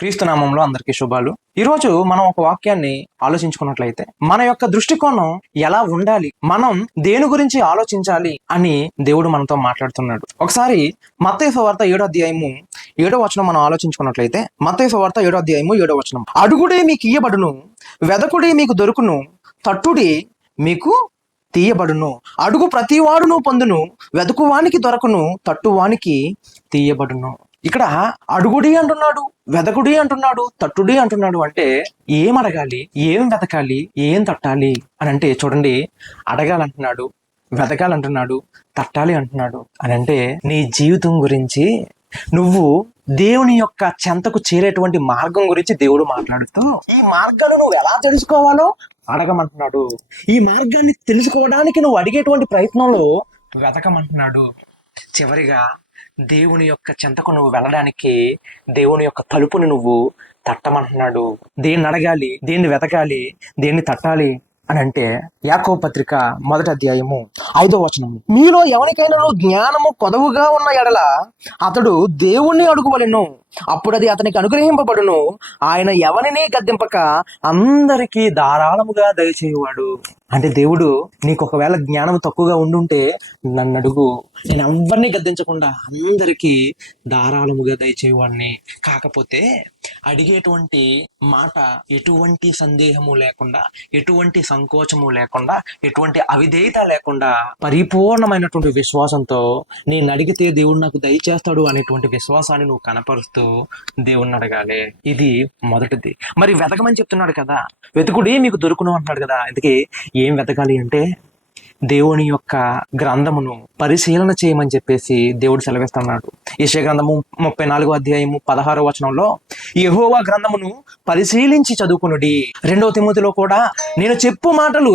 క్రీస్తు నామంలో అందరికీ శుభాలు. ఈరోజు మనం ఒక వాక్యాన్ని ఆలోచించుకున్నట్లయితే మన యొక్క దృష్టికోణం ఎలా ఉండాలి, మనం దేని గురించి ఆలోచించాలి అని దేవుడు మనతో మాట్లాడుతున్నాడు. ఒకసారి మత్తయి సువార్త 7వ అధ్యాయము 7వ వచనం మనం ఆలోచించుకున్నట్లయితే, మత్తయి సువార్త 7వ అధ్యాయము 7వ వచనం, అడుగుడే మీకు ఇయ్యబడును, వెదకుడే మీకు దొరుకును, తట్టుడే మీకు తీయబడును. అడుగు ప్రతివాడును పొందును, వెదుకువానికి దొరకును, తట్టువానికి తీయబడును. ఇక్కడ అడుగుడి అంటున్నాడు, వెదకుడి అంటున్నాడు, తట్టుడి అంటున్నాడు. అంటే ఏం అడగాలి, ఏం వెతకాలి, ఏం తట్టాలి అని అంటే చూడండి, అడగాలంటున్నాడు, వెతకాలంటున్నాడు, తట్టాలి అంటున్నాడు. అని అంటే నీ జీవితం గురించి, నువ్వు దేవుని యొక్క చెంతకు చేరేటువంటి మార్గం గురించి దేవుడు మాట్లాడుతూ, ఈ మార్గాలు నువ్వు ఎలా తెలుసుకోవాలో అడగమంటున్నాడు. ఈ మార్గాన్ని తెలుసుకోవడానికి నువ్వు అడిగేటువంటి ప్రయత్నంలో వెతకమంటున్నాడు. చివరిగా దేవుని యొక్క చెంతకు నువ్వు వెళ్ళడానికి దేవుని యొక్క తలుపుని నువ్వు తట్టమంటున్నాడు. దేన్ని అడగాలి, దేన్ని వెతకాలి, దేన్ని తట్టాలి అని అంటే యాకోబు పత్రిక 1వ అధ్యాయము 5వ వచనం, మీలో ఎవరికైనా జ్ఞానము కొదవుగా ఉన్న ఎడల అతడు దేవుణ్ణి అడుగువలెను, అప్పుడు అది అతనికి అనుగ్రహింపబడును. ఆయన ఎవరిని గద్దింపక అందరికీ ధారాళముగా దయచేయువాడు. అంటే దేవుడు నీకు ఒకవేళ జ్ఞానం తక్కువగా ఉండుంటే నన్ను అడుగు, నేను ఎవరిని గద్దించకుండా అందరికీ ధారాళముగా దయచేవాడిని. కాకపోతే అడిగేటువంటి మాట ఎటువంటి సందేహము లేకుండా, ఎటువంటి సంకోచము లేకుండా, ఎటువంటి అవిధేయత లేకుండా, పరిపూర్ణమైనటువంటి విశ్వాసంతో నేను అడిగితే దేవుడు నాకు దయచేస్తాడు అనేటువంటి విశ్వాసాన్ని నువ్వు కనపరుస్తూ దేవుణ్ణి అడగాలి. ఇది మొదటిది. మరి వెతకమని చెప్తున్నాడు కదా, వెతుకుడి మీకు దొరుకును అంటున్నాడు కదా. అందుకే ఏం వెతకాలి అంటే దేవుని యొక్క గ్రంథమును పరిశీలన చేయమని చెప్పేసి దేవుడు సెలవిస్తున్నాడు. యెషయా గ్రంథము 34వ అధ్యాయము 16వ వచనంలో, యెహోవా గ్రంథమును పరిశీలించి చదువుకునుడి. 2వ తిమోతిలో కూడా, నేను చెప్పు మాటలు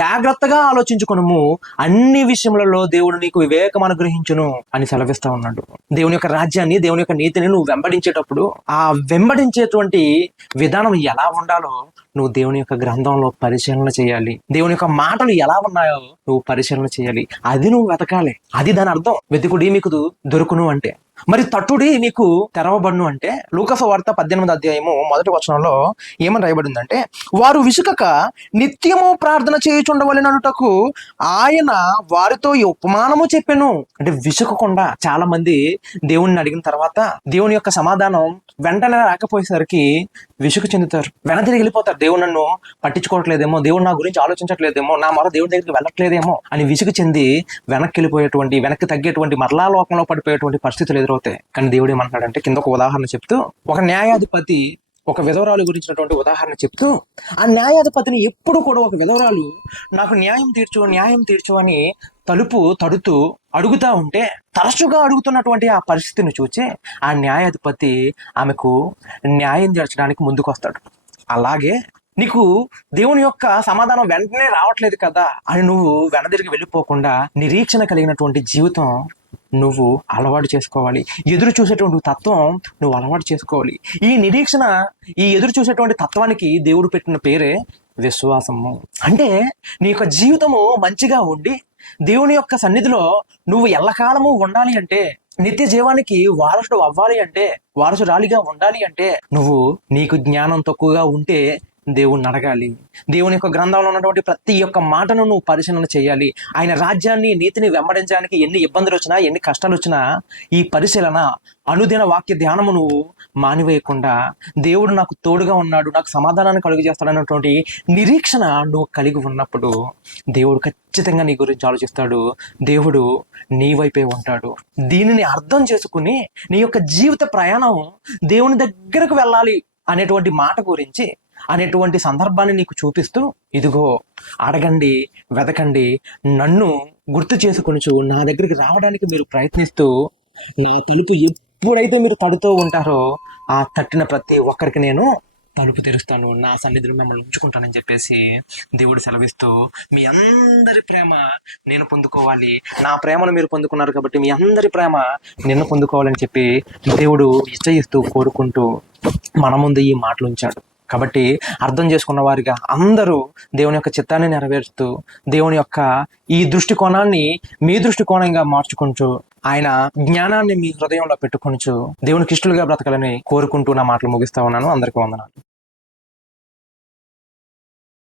జాగ్రత్తగా ఆలోచించుకునుము, అన్ని విషయములలో దేవుడు నీకు వివేకం అనుగ్రహించును అని సెలవిస్తా ఉన్నాడు. దేవుని యొక్క రాజ్యాన్ని, దేవుని యొక్క నీతిని నువ్వు వెంబడించేటప్పుడు ఆ వెంబడించేటువంటి విధానం ఎలా ఉండాలో నువ్వు దేవుని యొక్క గ్రంథంలో పరిశీలన చేయాలి. దేవుని యొక్క మాటలు ఎలా ఉన్నాయో నువ్వు పరిశీలన చేయాలి. అది నువ్వు వెతకాలి. అది దాని అర్థం. వెతుకుడి మీకు దొరుకును అంటే. మరి తట్టుడి మీకు తెరవబడును అంటే లూకా సువార్త 18వ అధ్యాయము 1వ వచనంలో ఏమని రాయబడిందంటే, వారు విసుకక నిత్యము ప్రార్థన చేయుచుండవలెననుటకు ఆయన వారితో ఈ ఉపమానము చెప్పెను. అంటే విసుకకుండా, చాలా మంది దేవుణ్ణి అడిగిన తర్వాత దేవుని యొక్క సమాధానం వెంటనే రాకపోయేసరికి విసుగు చెందుతారు, వెనతిరిగి వెళ్ళిపోతారు. దేవుడు నన్ను పట్టించుకోవట్లేదేమో, దేవుడు నా గురించి ఆలోచించట్లేదేమో, నా మొర దేవుడి దగ్గరికి వెళ్ళట్లేదేమో అని విసుగు చెంది వెనక్కి తగ్గేటువంటి మరలా లోకంలో పడిపోయేటువంటి పరిస్థితులు ఎదురవుతాయి. కానీ దేవుడు ఏమంటున్నాడంటే, కింద ఒక ఉదాహరణ చెప్తూ, ఒక న్యాయాధిపతి ఒక విధవరాలు గురించినటువంటి ఉదాహరణ చెప్తూ, ఆ న్యాయాధిపతిని ఎప్పుడు కూడా ఒక విధవరాలు నాకు న్యాయం తీర్చు అని తలుపు తడుతూ అడుగుతా ఉంటే, తరచుగా అడుగుతున్నటువంటి ఆ పరిస్థితిని చూచి ఆ న్యాయాధిపతి ఆమెకు న్యాయం తీర్చడానికి ముందుకు వస్తాడు. అలాగే నీకు దేవుని యొక్క సమాధానం వెంటనే రావట్లేదు కదా అని నువ్వు వెనదిరిగి వెళ్ళిపోకుండా నిరీక్షణ కలిగినటువంటి జీవితం నువ్వు అలవాటు చేసుకోవాలి. ఎదురు చూసేటువంటి తత్వం నువ్వు అలవాటు చేసుకోవాలి. ఈ నిరీక్షణ, ఈ ఎదురు చూసేటువంటి తత్వానికి దేవుడు పెట్టిన పేరే విశ్వాసము. అంటే నీ యొక్క జీవితము మంచిగా ఉండి దేవుని యొక్క సన్నిధిలో నువ్వు ఎల్లకాలము ఉండాలి అంటే, నిత్య జీవానికి వారసుడు అవ్వాలి అంటే, వారసురాలిగా ఉండాలి అంటే, నువ్వు నీకు జ్ఞానం తక్కువగా ఉంటే దేవుణ్ణి అడగాలి. దేవుని యొక్క గ్రంథంలో ఉన్నటువంటి ప్రతి ఒక్క మాటను నువ్వు పరిశీలన చేయాలి. ఆయన రాజ్యాన్ని, నీతిని వెంబడించడానికి ఎన్ని ఇబ్బందులు వచ్చినా, ఎన్ని కష్టాలు వచ్చినా ఈ పరిశీలన, అనుదిన వాక్య ధ్యానము నువ్వు మానివేయకుండా, దేవుడు నాకు తోడుగా ఉన్నాడు, నాకు సమాధానాన్ని కలుగు చేస్తాడన్నటువంటి నిరీక్షణ నువ్వు కలిగి ఉన్నప్పుడు దేవుడు ఖచ్చితంగా నీ గురించి ఆలోచిస్తాడు. దేవుడు నీ వైపే ఉంటాడు. దీనిని అర్థం చేసుకుని నీ యొక్క జీవిత ప్రయాణం దేవుని దగ్గరకు వెళ్ళాలి అనేటువంటి మాట గురించి, అనేటువంటి సందర్భాన్ని నీకు చూపిస్తూ, ఇదిగో అడగండి, వెతకండి, నన్ను గుర్తు చేసుకొనుచు నా దగ్గరికి రావడానికి మీరు ప్రయత్నిస్తూ, నా తలుపు ఎప్పుడైతే మీరు తడుతూ ఉంటారో ఆ తట్టిన ప్రతి ఒక్కరికి నేను తలుపు తెరుస్తాను, నా సన్నిధిలో మిమ్మల్ని ఉంచుకుంటానని చెప్పేసి దేవుడు సెలవిస్తూ, మీ అందరి ప్రేమ నేను పొందుకోవాలి, నా ప్రేమను మీరు పొందుకున్నారు కాబట్టి మీ అందరి ప్రేమ నిన్ను పొందుకోవాలని చెప్పి దేవుడు ఇష్టయిస్తూ, కోరుకుంటూ మన ముందు ఈ మాటలు ఉంచాడు. కాబట్టి అర్థం చేసుకున్న వారిగా అందరూ దేవుని యొక్క చిత్తాన్ని నెరవేరుస్తూ దేవుని యొక్క ఈ దృష్టికోణాన్ని మీ దృష్టికోణంగా మార్చుకుంటూ ఆయన జ్ఞానాన్ని మీ హృదయంలో పెట్టుకొనుచు దేవునికి ఇష్టలుగా బ్రతకాలని కోరుకుంటూ నా మాటలు ముగిస్తా ఉన్నాను. అందరికీ వందనాలు.